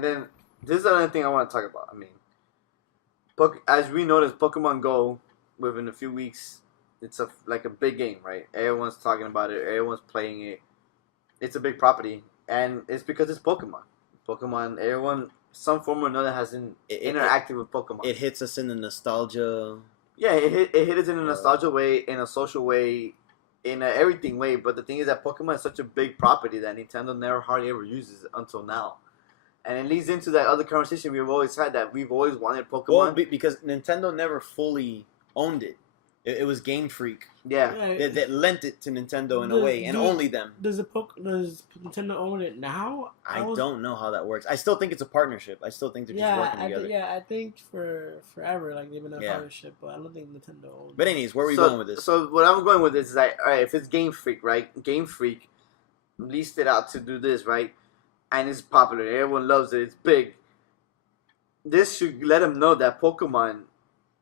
And then this is another thing I want to talk about. I mean, as we noticed, Pokemon Go within a few weeks, it's like a big game, right? Everyone's talking about it. Everyone's playing it. It's a big property, and it's because it's Pokemon. Pokemon. Everyone, some form or another, has interacted with Pokemon. It hits us in the nostalgia. Yeah, it hit us in a nostalgia way, in a social way, in a everything way. But the thing is that Pokemon is such a big property that Nintendo never hardly ever uses it until now. And it leads into that other conversation we've always had, that we've always wanted Pokemon. Well, because Nintendo never fully owned it. It was Game Freak. Yeah. That lent it to Nintendo in a way, and only them. Does Nintendo own it now? I don't know how that works. I still think it's a partnership. I still think they're just working together. I think for forever, like they've been a partnership, but I don't think Nintendo owns it. But anyways, where are we going with this? So what I'm going with this is like, all right, if it's Game Freak, right? Game Freak leased it out to do this, right? And it's popular. Everyone loves it. It's big. This should let them know that Pokemon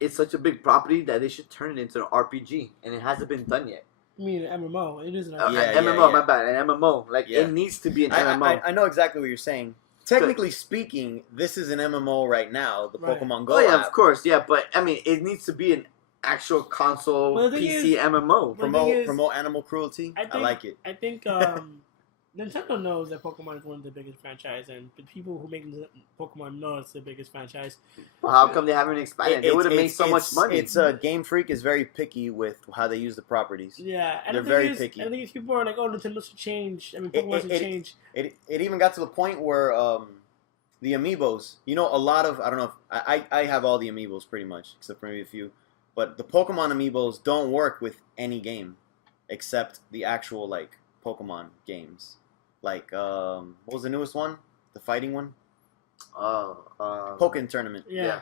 is such a big property that they should turn it into an RPG, and it hasn't been done yet. I mean, an MMO. It is an MMO. My bad. An MMO. Like it needs to be an MMO. I know exactly what you're saying. Technically speaking, this is an MMO right now. The Pokemon Go. Oh yeah, app. of course, yeah. But I mean, it needs to be an actual console PC MMO. Promote animal cruelty. I like it. I think Nintendo knows that Pokemon is one of the biggest franchises, and the people who make Pokemon know it's the biggest franchise. Well, how come they haven't expanded? They would have made so much money. It's Game Freak is very picky with how they use the properties. Yeah, and they're very picky. I think people are like, "Oh, Nintendo should change." I mean, Pokemon should change. It even got to the point where the amiibos. You know, a lot of I don't know. I have all the amiibos pretty much, except for maybe a few. But the Pokemon amiibos don't work with any game, except the actual like Pokemon games. Like, what was the newest one? The fighting one? Pokken Tournament. Yeah.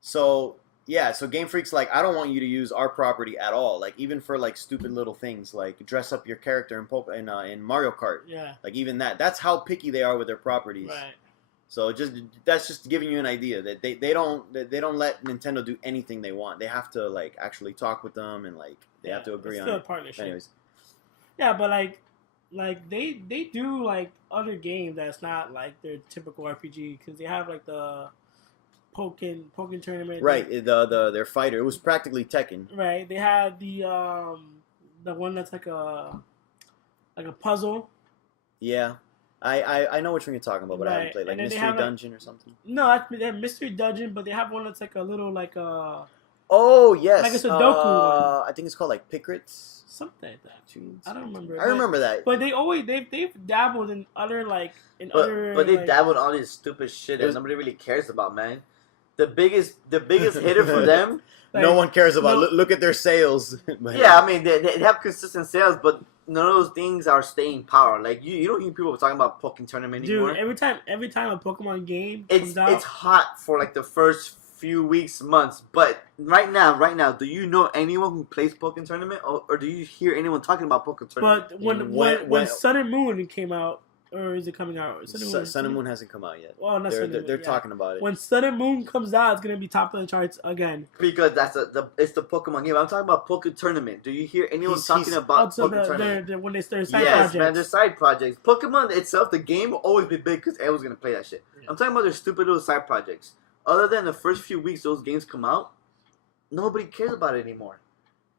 So Game Freak's like, I don't want you to use our property at all. Like, even for, like, stupid little things, like dress up your character in Mario Kart. Yeah. Like, even that. That's how picky they are with their properties. Right. So that's just giving you an idea that they don't let Nintendo do anything they want. They have to, like, actually talk with them and, like, they have to agree on it. It's still a partnership. Anyways. Yeah, but, like they do like other games that's not like their typical RPG, because they have like the Pokken Tournament. Right, their fighter. It was practically Tekken. Right, they have the one that's like a puzzle. Yeah, I know which one you're talking about, but I haven't played like Mystery Dungeon or something. No, they have Mystery Dungeon, but they have one that's like a little like a. Oh yes, like a Sudoku one. I think it's called like Pickrits. Something like that. I don't remember. I remember that. But they've dabbled in other But they've dabbled in all this stupid shit that nobody really cares about, man. The biggest hitter for them. Like, no one cares about. Look at their sales. Yeah, I mean they have consistent sales, but none of those things are staying power. Like you don't hear people talking about Pokken Tournament anymore. Dude, every time a Pokemon game comes out, it's hot for like the first few weeks, months. But right now, do you know anyone who plays Pokken Tournament, or do you hear anyone talking about Pokken Tournament? But when Sun and Moon came out, or is it coming out? Sun and Moon hasn't come out yet. Well, they're talking about it. When Sun and Moon comes out, it's gonna be top of the charts again. Because it's the Pokemon game. I'm talking about Pokken Tournament. Do you hear anyone talking about Pokken Tournament? When they start side projects. Man, they're side projects. Pokemon itself, the game will always be big because everyone's gonna play that shit. Yeah. I'm talking about their stupid little side projects. Other than the first few weeks those games come out, nobody cares about it anymore.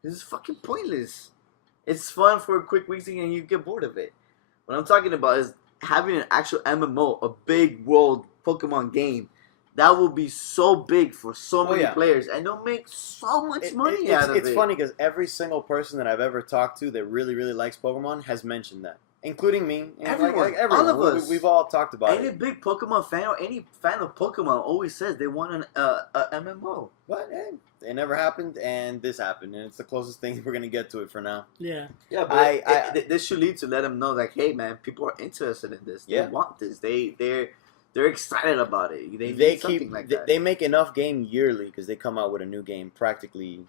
This is fucking pointless. It's fun for a quick week and you get bored of it. What I'm talking about is having an actual MMO, a big world Pokemon game. That will be so big for so many players, and they'll make so much money out of it. It's funny because every single person that I've ever talked to that really, really likes Pokemon has mentioned that. Including me. Everyone. Everyone. All of us. We've all talked about it. Any big Pokemon fan or any fan of Pokemon always says they want a MMO. But it never happened, and this happened, and it's the closest thing we're going to get to it for now. Yeah. Yeah, but this should lead to let them know, like, hey, man, people are interested in this. They want this. They're excited about it. They need something like that. They make enough game yearly because they come out with a new game practically,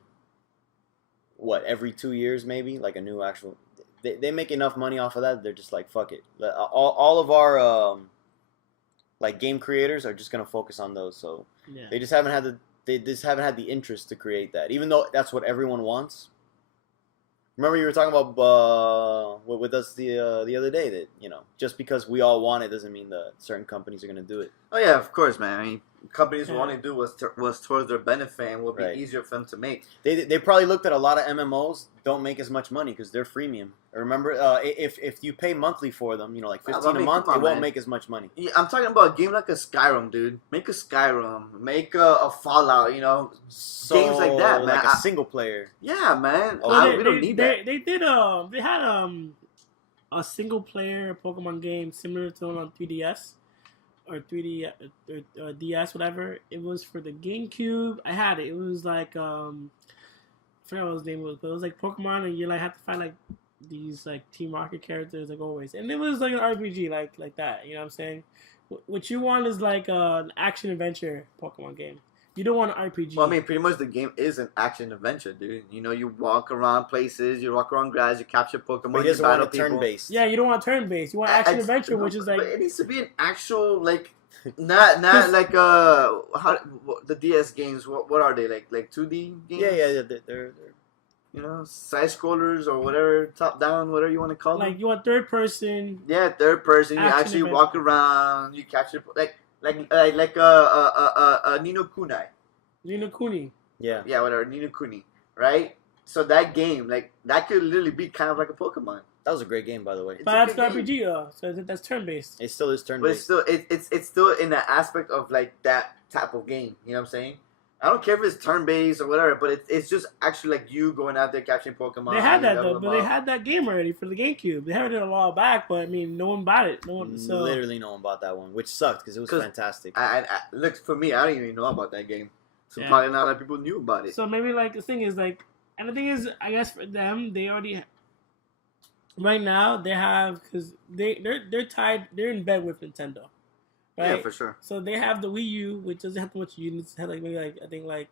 every 2 years maybe? Like a new actual... They make enough money off of that. They're just like, fuck it. All of our like game creators are just gonna focus on those. So they just haven't had the interest to create that. Even though that's what everyone wants. Remember you were talking about with us the other day that just because we all want it doesn't mean that certain companies are gonna do it. Oh yeah, of course, man. I mean, companies Yeah. want to do was towards their benefit and will be Right. easier for them to make. They probably looked at a lot of MMOs don't make as much money because they're freemium. Remember, if you pay monthly for them, like I 15 mean, a month, come on, it won't man. make as much money. Yeah, I'm talking about a game like a Skyrim, dude. Make a Skyrim. Make a Fallout. So, Games like that, man. like a single player. Yeah, man. Oh, We don't need that. They did they had a single player Pokemon game similar to one on 3DS or 3D or DS, whatever. It was for the GameCube. I had it. It was like I forgot what his name was, but it was like Pokemon, and you like have to find like these like Team Rocket characters like always, and it was like an RPG like that. You know what I'm saying? What you want is like an action adventure Pokemon game. You don't want an RPG. Well, I mean, pretty much the game is an action adventure, dude. You walk around places, you walk around grass, you capture Pokemon, But he you doesn't battle want a people. turn-based. Yeah, you don't want turn based. You want action adventure, which is like But it needs to be an actual not like the DS games. What are they like 2D games? Yeah. They're Side scrollers or whatever, top down, whatever you want to call them. like you want third person. Yeah, third person. You Action actually adventure. walk around. You capture like Nino Kunai. Nino Kuni. yeah. Yeah, whatever, Nino Kuni, right? So that game, that could literally be kind of like a Pokemon. That was a great game, by the way. It's But a that's good an RPG though, so that's turn based. It still is But it's turn-based. still it's still in the aspect of like that type of game. You know what I'm saying? I don't care if it's turn based or whatever, but it's just actually like you going out there capturing Pokemon. They had that leveling though, them but they up. had that game already for the GameCube. They had it a while back, but I mean, no one bought it. No one. So Literally no one bought that one, which sucked because it was 'Cause fantastic. I look, for me, I didn't even know about that game. So Yeah. probably not a lot of people knew about it. So maybe like the thing is like, and the thing is, I guess for them, they already right now they have because they're tied, they're in bed with Nintendo, right? Yeah, for sure. So they have the Wii U, which doesn't have too much units. It had like maybe I think like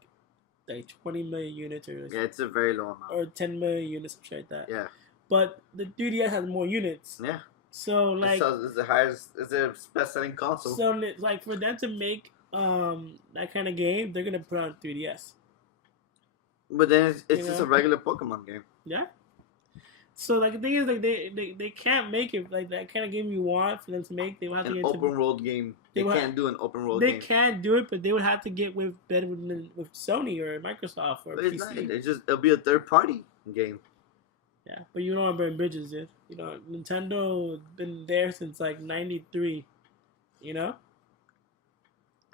20 million units or Yeah, it's a very low amount. or 10 million units, something like that. Yeah, But the 3DS has more units. yeah. So like, It's the highest, it's the best selling console. so like for them to make that kind of game, they're gonna put on 3DS. But then it's You just know? a regular Pokemon game. Yeah. So like the thing is like they can't make it like that kind of game you want for them to make. They would have to An get open into, world game. They would- can't do an open world they game. can do it, but they would have to get with better with Sony or Microsoft or But it's not. PC. It's just it'll be a third party game. Yeah, but you don't want to burn bridges, dude. Nintendo been there since like '93. You know.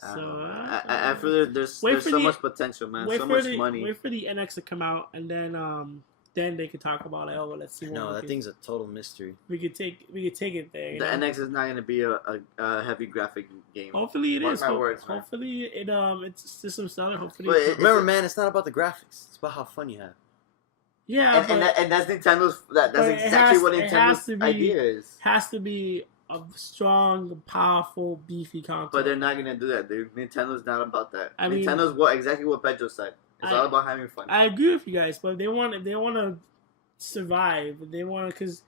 So I feel there's Wait there's for so the- much potential, man. wait So for much the money. wait for the NX to come out, and then they could talk about like, oh, well, let's see what No, we that could- thing's a total mystery. we could take it there. You The know? NX is not going to be a heavy graphic game. Hopefully it Mark is. my words, man. Hopefully it's system seller. Hopefully, But it- Remember, it- man, it's not about the graphics. It's about how fun you have. yeah, and, but and that's Nintendo's. That's but it exactly has- what it has to Nintendo's be- idea is. has to be a strong, powerful, beefy console. But they're not gonna do that, dude. Nintendo's not about that. I mean- Nintendo's exactly what Pedro said. It's all about having fun. I agree with you guys, but if they want to survive, if they want to, because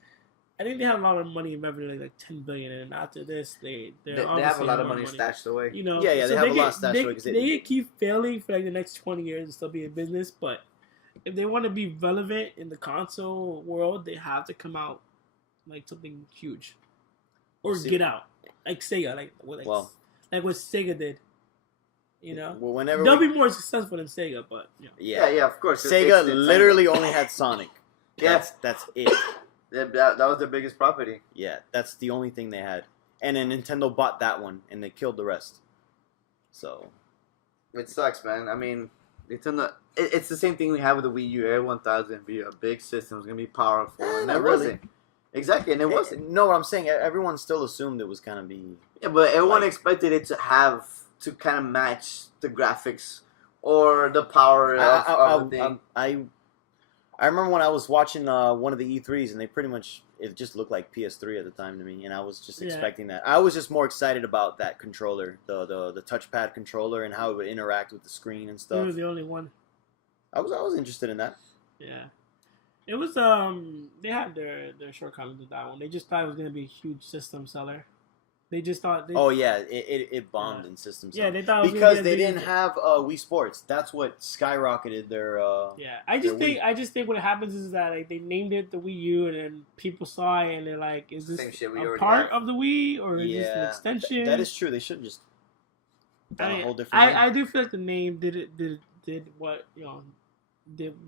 I think they have a lot of money in revenue, like 10 billion, and after this, they they have a obviously lot of more money stashed away. You know, Yeah, they have a lot could- stashed away 'cause they could keep failing for like the next 20 years and still be in business, but if they want to be relevant in the console world, they have to come out like something huge, or See- get out like Sega, like Well- like what Sega did. You know, Well, whenever they'll we- be more successful than Sega, but Yeah, of course. Sega It's Nintendo. literally only had Sonic. Yeah. That's it. That was their biggest property. Yeah, that's the only thing they had. And then Nintendo bought that one, and they killed the rest. So, It sucks, man. I mean, Nintendo. It's the same thing we have with the Wii U. Everyone thought it was gonna be a big system. It was gonna be powerful, and not it really. wasn't. Exactly, and it wasn't. No, what I'm saying, everyone still assumed it was gonna be. Yeah, but everyone Like- expected it to kind of match the graphics or the power of the thing. I remember when I was watching one of the E3s, and they pretty much it just looked like PS3 at the time to me, and I was just Yeah. expecting that. I was just more excited about that controller, the touchpad controller, and how it would interact with the screen and they stuff. were the only one. I was interested in that. Yeah. It was they had their shortcomings with that one. They just thought it was gonna be a huge system seller. They just thought. Oh yeah, it bombed in systems. Yeah, they thought it was because gonna be they a big- didn't have Wii Sports. That's what skyrocketed their. Yeah, I just think what happens is that like they named it the Wii U, and then people saw it, and they're like, "Is this Same shit we a already part have. of the Wii, or is this an Yeah, extension?" that is true. They should have just done a whole different. I name. do feel like the name did what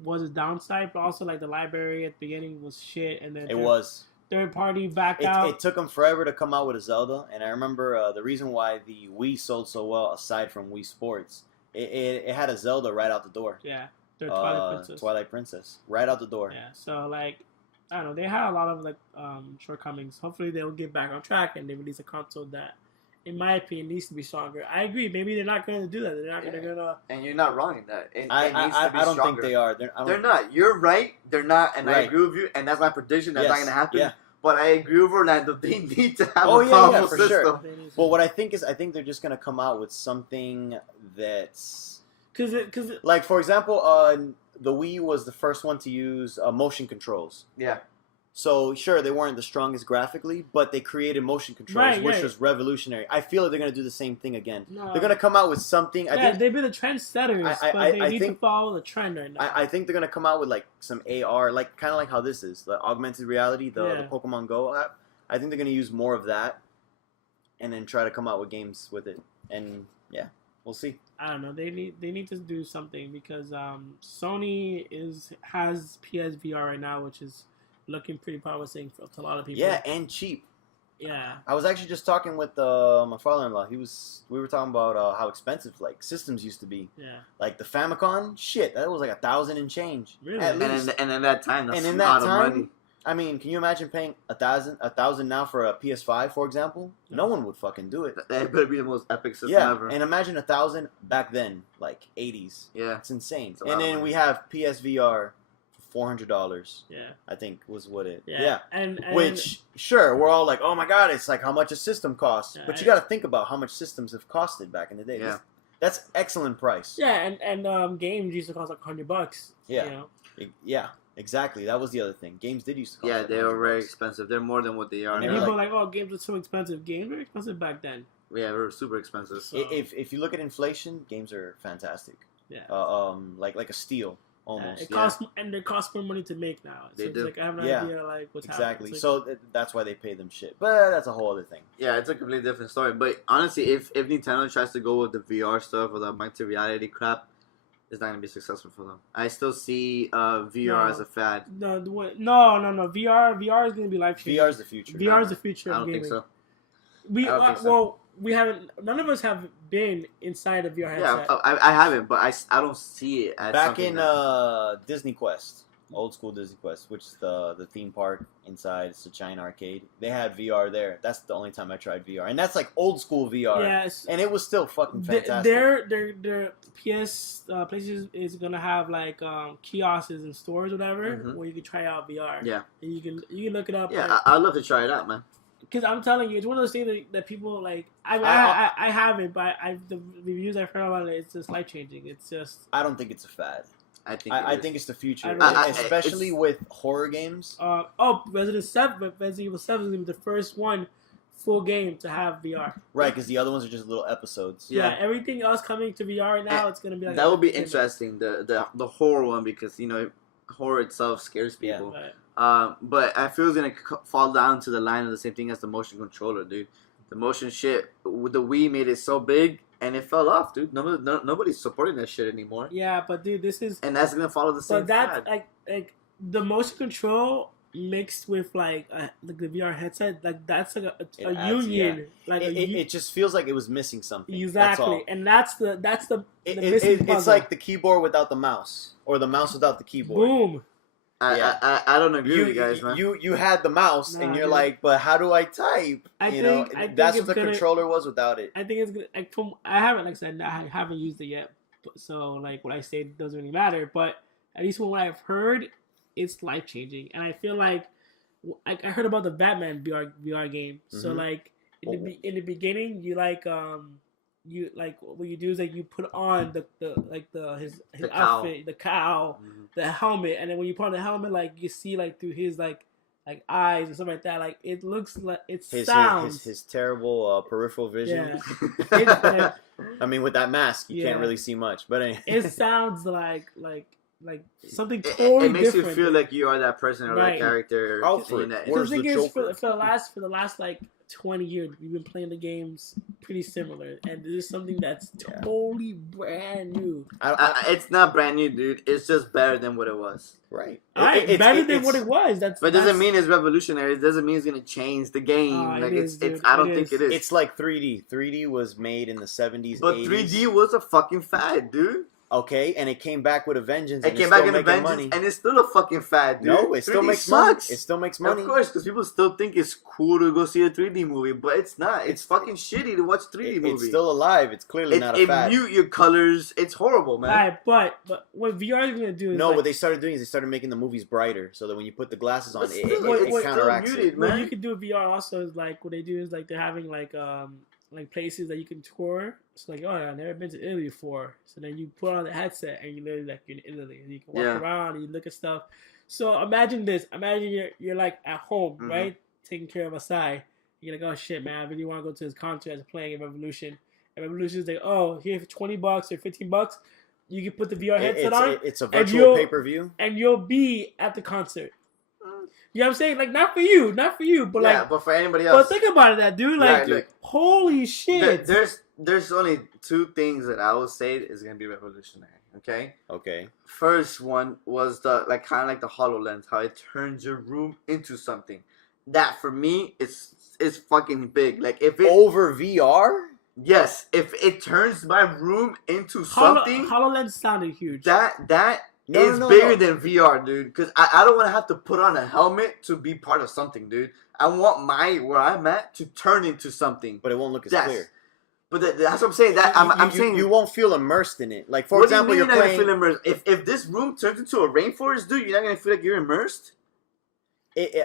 was a downside, but also like the library at the beginning was shit, and then It was. third party backed out. It took them forever to come out with a Zelda, and I remember the reason why the Wii sold so well, aside from Wii Sports, it had a Zelda right out the door. Yeah, their Twilight Princess. Twilight Princess, right out the door. Yeah, so like I don't know, they had a lot of like shortcomings. Hopefully they'll get back on track and they release a console that, in my opinion, needs to be stronger. I agree. Maybe they're not going to do that. They're not going to. And you're not wrong in that. It needs to be I don't stronger. think they are. They're not. You're right. They're not, and I Right. agree with you. And that's my prediction. That's not Yes, going to happen. yeah. But I agree with Orlando. They need to have Oh, a yeah, powerful for sure. system. Well, what I think is, I think they're just gonna come out with something that's Because like, for example, the Wii was the first one to use motion controls. Yeah. So sure, they weren't the strongest graphically, but they created motion controls, Right, which right. was revolutionary. I feel like they're gonna do the same thing again. No. They're gonna come out with something. yeah, I think they've been the trendsetters, I- but they I need think- to follow the trend right now. I think they're gonna come out with like some AR, like kind of like how this is, the augmented reality, the Yeah. Pokemon Go app. I think they're gonna use more of that, and then try to come out with games with it. And yeah, we'll see. I don't know. They need to do something because Sony has PSVR right now, which is looking pretty promising to a lot of people. Yeah, and cheap. Yeah. I was actually just talking with my father-in-law. We were talking about how expensive like systems used to be. Yeah. Like the Famicom, shit, that was like 1,000 and change. Really? At And least. in that time, that's And in a that lot time, of money. I mean, can you imagine paying 1,000 now for a PS5, for example? No one would fucking do it. That better be the most epic system Yeah, ever. and imagine 1,000 back then, like 80s. Yeah. It's insane. It's a lot And of then money. we have PSVR for $400. Yeah. I think was what it. Yeah. Yeah. And Which, sure, we're all like, oh my god, it's like how much a system costs. Yeah, But you got to think about how much systems have costed back in the day. Yeah. That's excellent price. yeah, and games used to cost like $100. Yeah. You know? Yeah, exactly. That was the other thing. Games did used to cost. Yeah, like they were very $100. expensive. They're more than what they are And Yeah, now. people like- are like, oh, games are so expensive. Games were expensive back then. Yeah, they were super expensive. So- If you look at inflation, games are fantastic. Yeah. Like a steal almost. It costs and they cost more money to make now. So They it's do. like I have no Yeah. idea like what's Exactly. happening. It's So that's why they pay them shit. But that's a whole other thing. Yeah, it's a completely different story. But honestly, if Nintendo tries to go with the VR stuff or the augmented reality crap, it's not gonna be successful for them. I still see VR No. as a fad. no, no. VR is gonna be life changing. VR is the future. VR is the future I of don't gaming. think so. We I don't think so. well, we haven't. None of us have been inside a VR Yeah, headset. I haven't, but I don't see it as Back something in that- Disney Quest, old school Disney Quest, which is the theme park inside China Arcade. They had VR there. That's the only time I tried VR, and that's like old school VR. Yes. And it was still fucking fantastic. Their PlayStation is gonna have like kiosks in stores, or whatever, Mhm. where you can try out VR. Yeah. And you can look it up. Yeah, I'd love to try it out, man. Because I'm telling you, it's one of those things that people like. I- I haven't, but the reviews I've heard about it, it's just life changing. It's just I don't think it's a fad. I think I it think is. it's the future, I- especially it's- with horror games. Resident Evil 7 is gonna be the first one full game to have VR. Right, because the other ones are just little episodes. Yeah, Yeah. everything else coming to VR right now, it's gonna be like that would be interesting. The horror one, because horror itself scares Yeah. people. Right. But I feel it's gonna fall down to the line of the same thing as the motion controller, dude. The motion shit with the Wii made it so big and it fell off, dude. Nobody's supporting that shit anymore, Yeah, but dude, this is. and that's gonna follow the same. But that's fad. like the motion control mixed with like the VR headset, like that's like a It adds, union, like It just feels like it was missing something. That's exactly, all. and that's the missing It's puzzle. like the keyboard without the mouse, or the mouse without the keyboard. Boom. I don't agree with you guys, man. You had the mouse, Nah, and you're dude. like, but how do I type? I you think know, that's it's what the gonna- controller was without it. I think it's gonna, like from I haven't like I said I haven't used it yet, so like what I say doesn't really matter. But at least from what I've heard, it's life changing, and I feel like I heard about the Batman VR game. So Mhm. like in the beginning, you like what you do is like you put on his The cowl. outfit, the cowl, Mhm. the helmet, and then when you put on the helmet, like you see like through his like like eyes and stuff like that. Like it looks like it His sounds. his terrible peripheral vision. Yeah. It's like, I mean, with that mask, you can't Yeah. really see much. But anyway. it sounds like something It totally makes different. you feel like you are that person or that Right. character. Alfred, in that- where's The the thing is, Joker? for the last like 20 years, we've been playing the games pretty similar, and this is something that's totally brand new. It's not brand new, dude. It's just better than what it was. Right. Alright, better than what it was. But it doesn't mean it's revolutionary. It doesn't mean it's gonna change the game. Oh, it like is, it's dude. I don't It think is. it is. It's like 3D. 3D was made in the 70s, But 80s. 3D was a fucking fad, dude. Okay, and it came back with a vengeance. It and came it's back still in making Avengers, money. and it's still a fucking fad, dude. No, it still 3D makes sucks. money. It still makes money. Of course, because people still think it's cool to go see a 3D movie, but it's not. It's fucking shitty to watch 3D movies. It's still alive. It's clearly not a It fad. mute your colors. It's horrible, man. Alright, but what VR is gonna do is No, like, what they started doing is they started making the movies brighter, so that when you put the glasses on, But it still, it's still counteracts muted, it. man. what you can do with VR also is like what they do is like they're having like places that you can tour. It's like, oh yeah, I've never been to Italy before. So then you put on the headset and you literally like you're in Italy and you can walk Yeah. around and you look at stuff. So imagine this. Imagine you're like at home, Mhm. right? Taking care of Asai. You're like, oh shit, man, I really want to go to this concert as playing in Revolution. And Revolution's like, oh, here for $20 or $15, you can put the VR headset on It's a and virtual you'll- pay-per-view. and you'll be at the concert. You know what I'm saying? Like not for you, but Yeah, like but for anybody but else. think about it, that dude. Like, Yeah, look. holy shit! There's only two things that I would say is gonna be revolutionary. Okay. Okay. First one was the kind of like the HoloLens, how it turns your room into something. That for me is fucking big. Like if it Over VR? yes, if it turns my room into something, HoloLens sounded huge. that No, is no, bigger no. than VR, dude. Because I don't want to have to put on a helmet to be part of something, dude. I want where I'm at to turn into something. But it won't look as That's clear. But that's what I'm saying. That I'm saying you won't feel immersed in it. Like for what example, do you you're mean you're not playing. gonna feel immersed? If this room turns into a rainforest, dude, you're not gonna feel like you're immersed.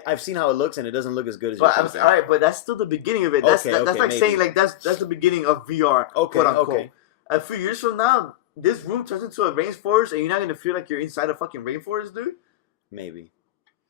I've seen how it looks, and it doesn't look as good as. But you're all thinking. right, but that's still the beginning of it. That's Okay, that's okay, like maybe. saying like that's the beginning of VR. Okay, quote unquote. okay. A few years from now, this room turns into a rainforest, and you're not gonna feel like you're inside a fucking rainforest, dude. Maybe.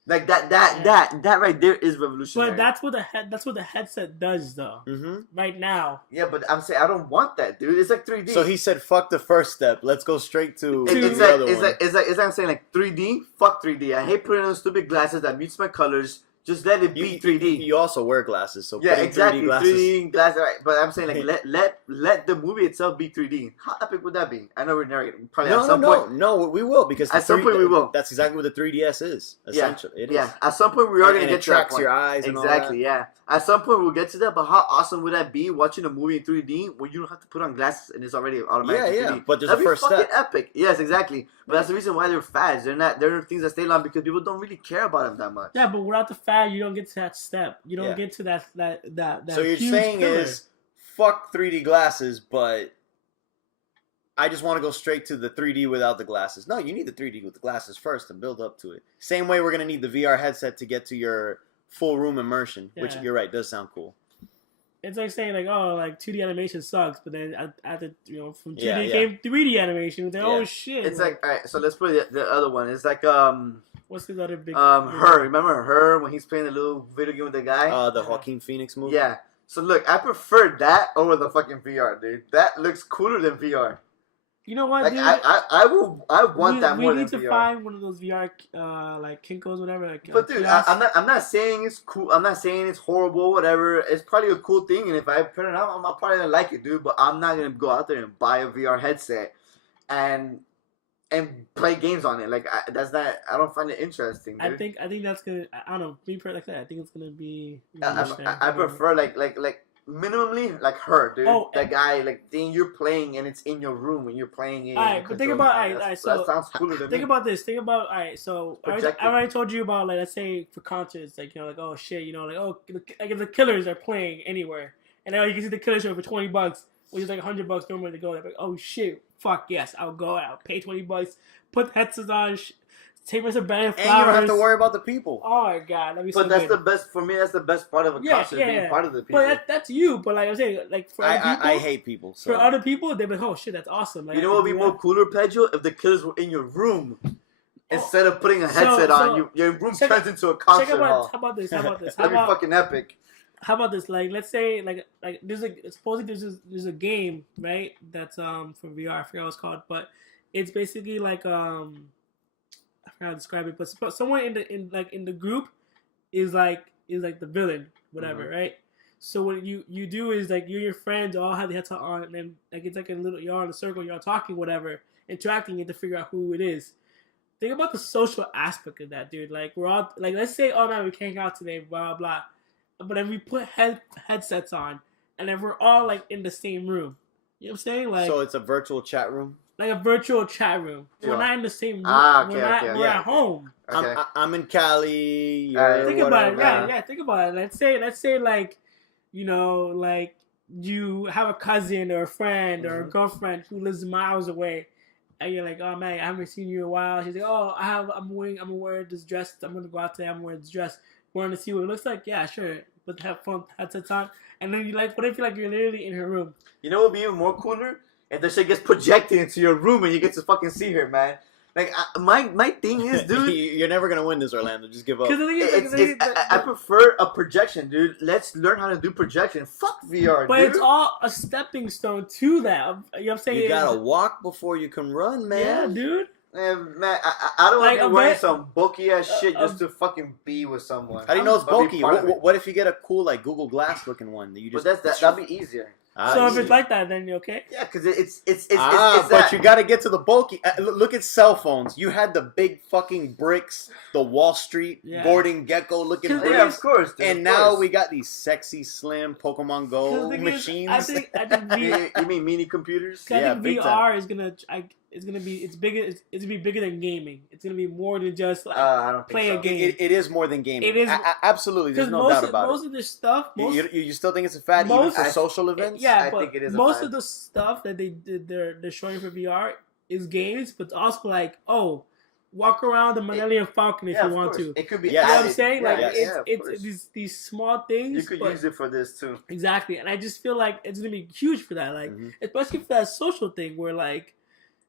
Like that right there is revolutionary. but that's what the headset does though. Mm-hmm. Right now, yeah, but I'm saying I don't want that, dude. It's like 3D. So he said, "Fuck the first step. Let's go straight to It's the other one." it's like I'm saying like 3D. Fuck 3D. I hate putting on stupid glasses that mutes my colors. Just let it be 3D. You also wear glasses, so Yeah, putting exactly. 3D glasses. 3D glasses, right? But I'm saying like let the movie itself be 3D. How epic would that be? I know we're narrating. Probably at some point. No, we will because At some point we will. That's exactly what the 3DS is. Essentially, it is. Yeah, at some point we are And gonna it get to that tracks point. your eyes. And Exactly. Yeah. At some point we'll get to that. But how awesome would that be watching a movie in 3D when you don't have to put on glasses and it's already automatically Yeah, 3D? but there's That'd a be first fucking step. epic. Yes, exactly. But that's the reason why they're fads. They're things that stay long because people don't really care about them that much. yeah, but without the fad, you don't get to that step. You don't Yeah. get to that. So you're huge saying pillar. is fuck 3D glasses, but I just want to go straight to the 3D without the glasses. No, you need the 3D with the glasses first to build up to it. Same way we're gonna need the VR headset to get to your full room immersion, which Yeah. you're right does sound cool. It's like saying like, oh, like 2D animation sucks, but then at the from 2D Yeah, yeah. came 3D animation. Then, oh Yeah. shit! It's like, all right, so let's put the other one. It's like what's the other big? her. Remember her when he's playing the little video game with the guy? The Joaquin Phoenix movie. Yeah. So look, I prefer that over the fucking VR, dude. That looks cooler than VR. You know what, Like dude? I want that more we than need to VR. find one of those VR like Kinkos, whatever. Like, But dude, kiosks. I'm not saying it's cool. I'm not saying it's horrible. Whatever. It's probably a cool thing, and if I put it out, I'm probably gonna like it, dude. But I'm not gonna go out there and buy a VR headset and play games on it. Like that's not. I don't find it interesting, dude. I think that's gonna. I don't know. Me per like that. I think it's gonna be. I prefer like minimally like her, dude. Oh, that guy, like thing you're playing and it's in your room when you're playing it. Alright, but think about so that sounds cooler than think me. about this. Think about So I Projected. already told you about like let's say for concerts, like like oh shit, like oh like if the Killers are playing anywhere, and now you can see the Killers show for $20, which is like $100 normally to go there. Like oh shit, fuck yes, I'll go. I'll pay $20, put headsets on, take me some band flowers. And you don't have to worry about the people. Oh my god, that'd be so But that's good. the best for me. That's the best part of a concert, being part of the people. But that's you. But like I'm saying, like for other people, I hate people. So. for other people, they'd be like, oh shit, that's awesome. Like, you know I what would can be do more that. cooler, Pedro? If the Killers were in your room Instead of putting a So- headset so- on, your room check- turns into a Check concert out hall. how about this? How about this? How That'd be about fucking epic. how about this? Like, let's say like there's supposedly there's a game, right? That's for VR. I forgot what it's called, but it's basically like I forgot how to describe it, but someone in the group is like the villain, whatever, right? So what you do is like you and your friends all have the headset on, and then like it's like a little you're on a circle, you're all talking, whatever, interacting, and to figure out who it is. Think about the social aspect of that, dude. Like we're all like, let's say, oh man, we can't hang out today, blah blah. But then we put headsets on, and then we're all like in the same room. You know what I'm saying? Like So it's a virtual chat room. like a virtual chat room. Yeah. We're not in the same room. Ah, okay, we're not. okay, We're yeah. at home. Okay. I'm in Cali. You're Alright, Think about it. whatever. Yeah. Think about it. Let's say like, you know, like you have a cousin or a friend or a girlfriend who lives miles away, and you're like, oh man, I haven't seen you in a while. She's like, oh, I'm wearing this dress. I'm gonna go out today. I'm wearing this dress. Want to see what it looks like? Yeah, sure. But have fun headsets on, and then you like, what if you're literally in her room? You know what would be even more cooler? If the shit gets projected into your room and you get to fucking see her, man. Like, my thing is, dude, You're never gonna win this, Orlando. Just give up. Because the thing is, like, the thing is that- I prefer a projection, dude. Let's learn how to do projection. Fuck VR, but dude. it's all a stepping stone to that. You know what I'm saying? You gotta walk before you can run, man. Yeah, dude. Man, I don't want Like, to a be wearing bit- some bulky ass shit a- just to fucking be with someone. How do you know it's I'll be bulky? part of it. What if you get a cool like Google Glass looking one that you But just? that'd be easier. So if see. it's like that, then you're okay. Yeah, because it's but that. you got to get to the bulky. Look at cell phones. You had the big fucking bricks, the Wall Street, Yeah. Gordon Gecko looking Cause bricks. Yeah, of course. Dude, And of now course. we got these sexy, slim Pokemon 'Cause Go the thing is, machines. I think You mean mini computers? I Yeah, think big VR is gonna it's gonna be bigger than gaming. It's gonna be more than just like I don't think play so. a game. It is more than gaming. It is- Absolutely. There's because no doubt about most it. of this stuff, You still think it's a fad even most- for social events? yeah, I but think it is a most fad. of the stuff that they're showing for VR is games, but also like, oh, walk around the Millennium Falcon if Yeah, you of want course. to. It could be. Yes. You know what I'm added. saying? Like Yeah, it's yeah, of it's course. these small things. You could but use it for this too. exactly, and I just feel like it's gonna be huge for that. Like Mhm. especially for that social thing where like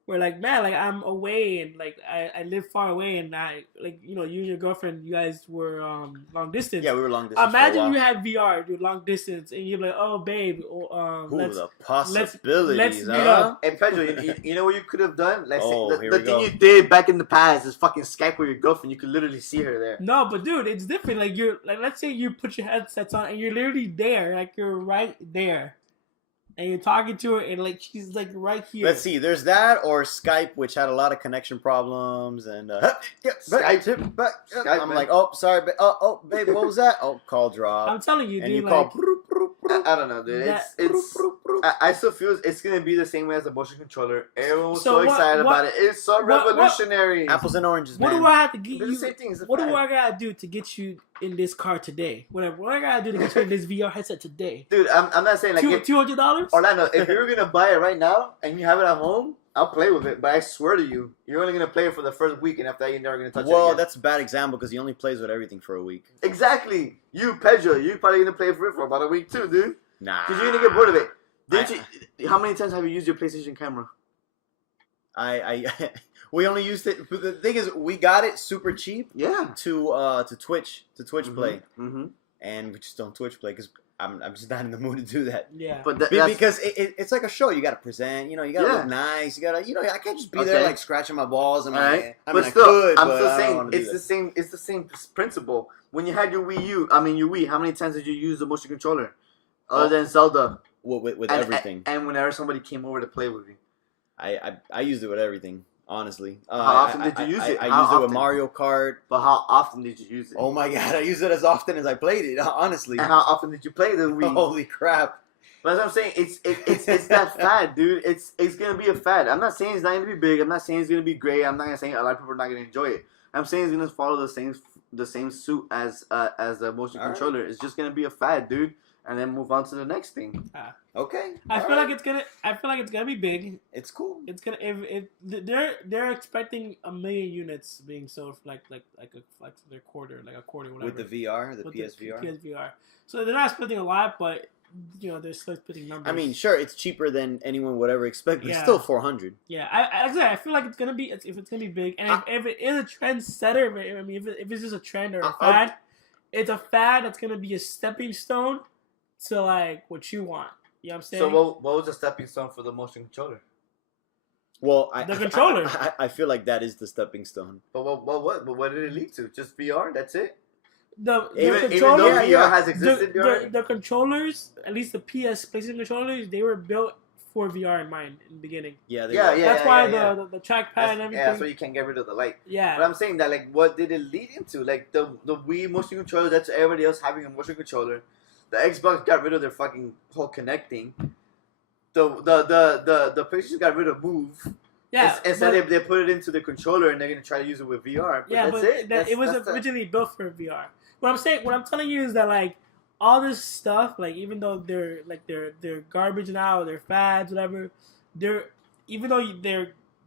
man, like I'm away and like I live far away and I like you and your girlfriend, you guys were long distance. Yeah, we were long distance. Imagine you had VR, dude, long distance, and you're like, oh babe, Ooh, let's the possibilities, let's meet huh? up. And Pedro, you know what you could have done? Like, Oh, the here the we thing go. you did back in the past is fucking Skype with your girlfriend. You could literally see her there. No, but dude, it's different. Like you're like, let's say you put your headsets on and you're literally there, like you're right there, and you're talking to her, and like she's like right here. Let's see. There's that or Skype, which had a lot of connection problems, and Skype. I'm man. like, oh, sorry, oh, babe, what was that? Oh, call drop, I'm telling you, and dude. you Like, call. I don't know, dude. I still feel it's gonna be the same way as the motion controller. Everyone was so So excited about it. It's so what- revolutionary. Apples and oranges, what man. do I have to get They're the you? same thing. It's a What do fact. I gotta do to get you in this car today? Whatever. What I gotta do to get you in this VR headset today? Dude, I'm not saying like if, $200? Orlando, if you were gonna buy it right now and you have it at home, I'll play with it. But I swear to you, you're only gonna play it for the first week, and after that, you're never gonna touch it Well, again. that's a bad example because he only plays with everything for a week. Exactly. You, Pedro, you're probably gonna play for it for about a week too, dude. Nah, Because you're gonna get bored of it. How many times have you used your PlayStation camera? I we only used it. The thing is, we got it super cheap Yeah. to Twitch play, Mm-hmm. and we just don't Twitch play because I'm just not in the mood to do that. Yeah. But that's Because it's like a show. You got to present. You got to Yeah. look nice. You got to. I can't just be there Okay. like scratching my balls. And alright. I mean, But I still, could, I'm but still I don't saying wanna do it's that. the same. It's the same principle. When you had your your Wii, how many times did you use the motion controller, other than Zelda? with And- everything. And whenever somebody came over to play with you. I used it with everything. Honestly, How often did you use it? I How used it with often? Mario Kart. But how often did you use it? Oh my god, I used it as often as I played it. Honestly, And how often did you play the Wii? holy crap! But that's what I'm saying. It's that fad, dude. It's gonna be a fad. I'm not saying it's not gonna be big. I'm not saying it's gonna be great. I'm not gonna say a lot of people are not gonna enjoy it. I'm saying it's gonna follow the same suit as the motion All right. controller. It's just gonna be a fad, dude. And then move on to the next thing. Okay, I feel alright. like it's gonna be big. It's cool. It's gonna if they're expecting 1 million units being sold for like their quarter, like a quarter, whatever. With the VR, the With PSVR. PSVR. So they're not expecting a lot, but they're still putting numbers. I mean, sure, it's cheaper than anyone would ever expect, but it's Yeah. still $400. Yeah, I feel like it's gonna be if it's gonna be big, and if it is a trend setter, I mean, if it's just a trend or a fad, it's a fad that's gonna be a stepping stone to like what you want. You know what I'm saying? So what was the stepping stone for the motion controller? Well, The controller. I feel like that is the stepping stone. But what did it lead to? Just VR? That's it? the Even though controllers, VR has existed, VR? the controllers, at least the PlayStation controllers, they were built for VR in mind in the beginning. Yeah, Yeah. That's why the trackpad and everything. Yeah, so you can't get rid of the light. Yeah. But I'm saying that, like, what did it lead into? Like, the Wii motion controller, that's everybody else having a motion controller. The Xbox got rid of their fucking whole connecting. The PlayStation got rid of Move. Yeah. Instead, they put it into the controller and they're gonna try to use it with VR. But Yeah, that's but it. it was originally built for VR. What I'm telling you is that like all this stuff, like even though they're garbage now, they're fads, whatever. Even though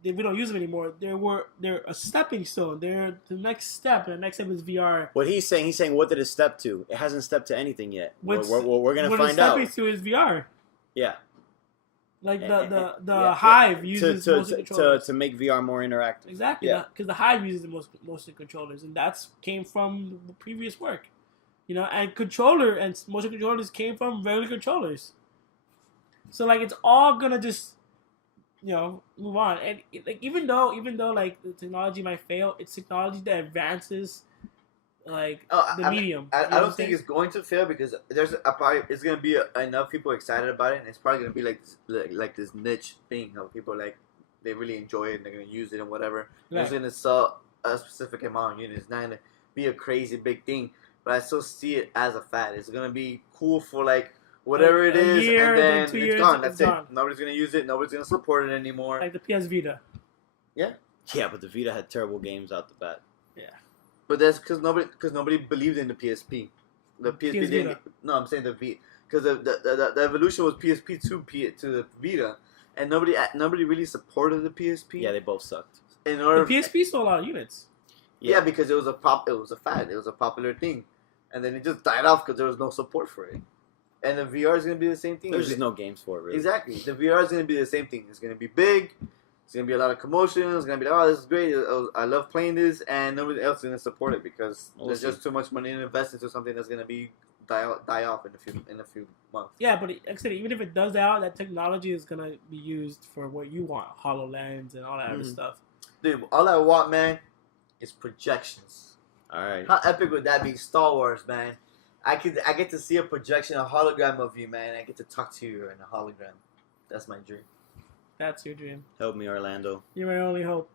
we don't use them anymore. They're a stepping stone. They're the next step, and the next step is VR. What he's saying, what did it step to? It hasn't stepped to anything yet. We're gonna what find it's out. stepping to is VR. Yeah. Like the Yeah. Hive uses motion controllers to make VR more interactive. Exactly, Yeah. because the Hive uses the motion controllers, and that's came from the previous work, and motion controllers came from regular controllers. So like it's all gonna just move on, and like even though like the technology might fail, it's technology that advances like the medium. I don't think it's going to fail because it's gonna be enough people excited about it, and it's probably gonna be like this niche thing of people like they really enjoy it and they're gonna use it and whatever. Right. It's gonna sell a specific amount of units. It's not gonna be a crazy big thing, but I still see it as a fad. It's gonna be cool for like whatever it is, year, and then 2 it's years, gone. That's it's it. gone. Nobody's gonna use it. Nobody's gonna support it anymore. Like the PS Vita. Yeah, but the Vita had terrible games out the bat. But that's because nobody believed in the PSP. The PSP PS didn't. Vita. No, I'm saying the Vita because the evolution was PSP to the Vita, and nobody really supported the PSP. Yeah, they both sucked. In order, The PSP sold a lot of units. yeah, because it was a fad. It was a popular thing, and then it just died off because there was no support for it. And the VR is gonna be the same thing. There's just no games for it, really. Exactly. The VR is gonna be the same thing. It's gonna be big. It's gonna be a lot of commotion. It's gonna be like, oh, this is great. I love playing this, and nobody else is gonna support it because there's just too much money to invest into something that's gonna be die off in a few months. Yeah, but like I said, even if it does die out, that technology is gonna be used for what you want, HoloLens and all that other stuff. Dude, all I want, man, is projections. All right. How epic would that be? Star Wars, man. I get to see a projection, a hologram of you, man. I get to talk to you in a hologram. That's my dream. That's your dream. Help me, Orlando. You're my only hope.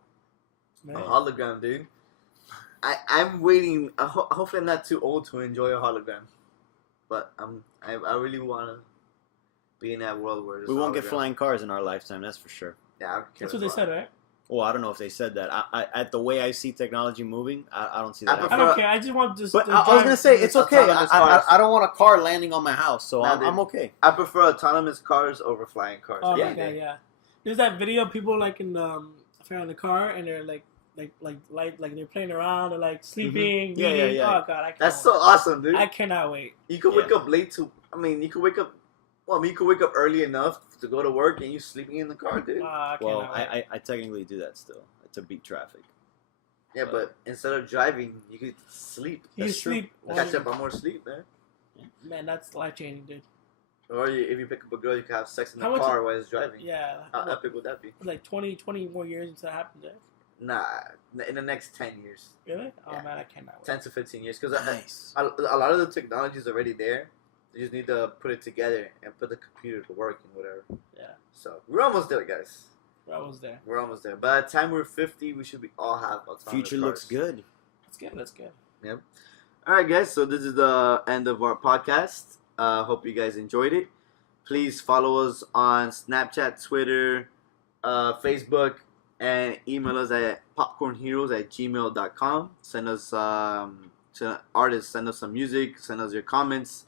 Man. A hologram, dude. I'm waiting. Hopefully, I'm not too old to enjoy a hologram, but I really want to be in that world where there's We a won't get hologram. flying cars in our lifetime, that's for sure. Yeah, I don't care That's what they said, right? Well, I don't know if they said that. At the way I see technology moving, I don't see that. I I happening. don't care. I just want just. But to I was drive- gonna say it's okay. Autonomous cars. I don't want a car landing on my house, so Nah, I'm dude. okay. I prefer autonomous cars over flying cars. Oh Yeah. my god, yeah. There's that video of people like in in the car and they're like they're playing around, they're like sleeping. Yeah, reading. yeah. Oh god, I can't. That's wait. so awesome, dude. I cannot wait. You could Yeah. wake up late to. I mean, you could wake up. Well, I mean, you could wake up early enough to go to work, and you sleeping in the car, dude. I Well, cannot wait. I technically do that still to beat traffic. Yeah, but instead of driving, you could sleep. You that's true. sleep. Catch up on more sleep, man. Man, that's life changing, dude. Or if you pick up a girl, you can have sex in the How much- car while it's driving. Yeah. How epic would that be? Like 20 more years until that happens, right? Nah, in the next 10 years. Really? Oh Yeah. man, I cannot wait. 10 to 15 years. Because Nice. a lot of the technology is already there. You just need to put it together and put the computer to work and whatever. Yeah. So, we're almost there, guys. I was there. We're almost there. By the time we're 50, we should all have autonomous Future cars. looks good. That's good. Yep. All right, guys. So this is the end of our podcast. Hope you guys enjoyed it. Please follow us on Snapchat, Twitter, Facebook, and email us at popcornheroes@gmail.com. Send us to artists. Send us some music. Send us your comments.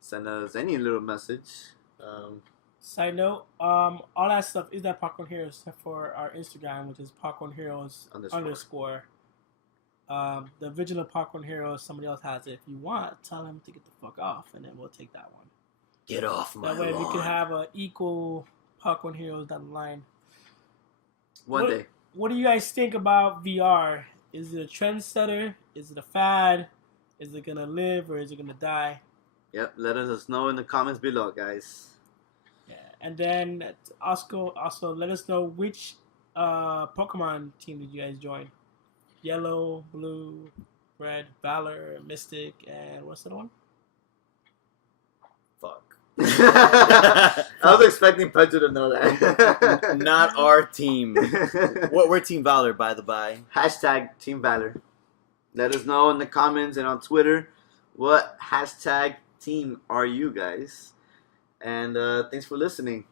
Send us any little message. Side note, all that stuff is that Popcorn Heroes except for our Instagram, which is Popcorn Heroes _. The original Popcorn Heroes, somebody else has it. If you want, tell them to get the fuck off, and then we'll take that one. Get off my That way we lawn. could have an equal Pokemon Heroes down the line. One day. What do you guys think about VR? Is it a trendsetter? Is it a fad? Is it gonna live or is it gonna die? Yep, let us know in the comments below, guys. Yeah, and then also let us know which Pokemon team did you guys join? Yellow, blue, red, Valor, Mystic, and what's the other one? Fuck. I was expecting Pedro to know that. Not our team. We're Team Valor, by the by. Hashtag Team Valor. Let us know in the comments and on Twitter what hashtag team are you guys. And thanks for listening.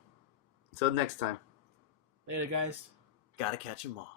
Until next time. Later, guys. Gotta catch 'em all.